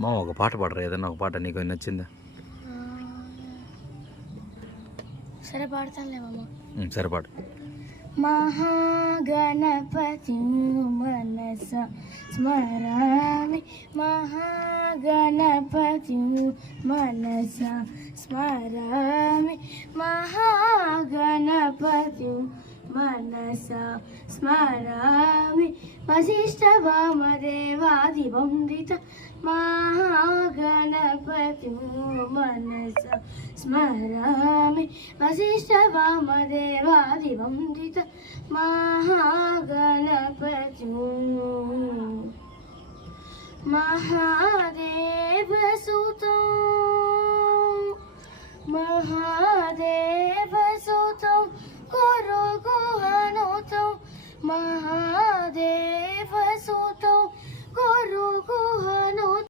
మా ఒక పాట పాడరా, ఏదన్నా ఒక పాట నీకు నచ్చిందా? సరే పాడతానులేమమ్మ. సరే పాడు. మహాగణపతి మనస స్మరామి, మహాగణపతి మనస స్మరామి, మహాగణపతి మనస స్మరామి, వశిష్ఠ వామదేవాది వందిత మహాగణపతి మనస స్మరామి, వశిష్ఠ వామదేవాది వందిత మహాగణపతి. మహాదేవ సుతం మహాదేవ సుతం గురు గుహనుతం, మహాదేవ సుతం గురు గుహనుతం.